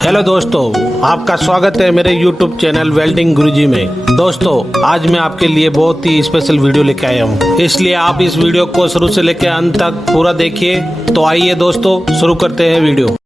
Hello दोस्तों, आपका स्वागत है मेरे YouTube चैनल वेल्डिंग गुरुजी में। दोस्तों, आज मैं आपके लिए बहुत ही स्पेशल वीडियो लेके आया हूँ, इसलिए आप इस वीडियो को शुरू से लेकर अंत तक पूरा देखिए। तो आइए दोस्तों, शुरू करते हैं वीडियो।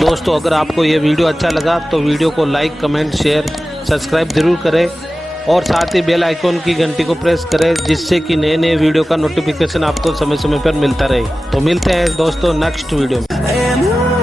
दोस्तों, अगर आपको ये वीडियो अच्छा लगा तो वीडियो को लाइक, कमेंट, शेयर, सब्सक्राइब जरूर करें और साथ ही बेल आइकॉन की घंटी को प्रेस करें, जिससे कि नए नए वीडियो का नोटिफिकेशन आपको समय समय पर मिलता रहे। तो मिलते हैं दोस्तों नेक्स्ट वीडियो में।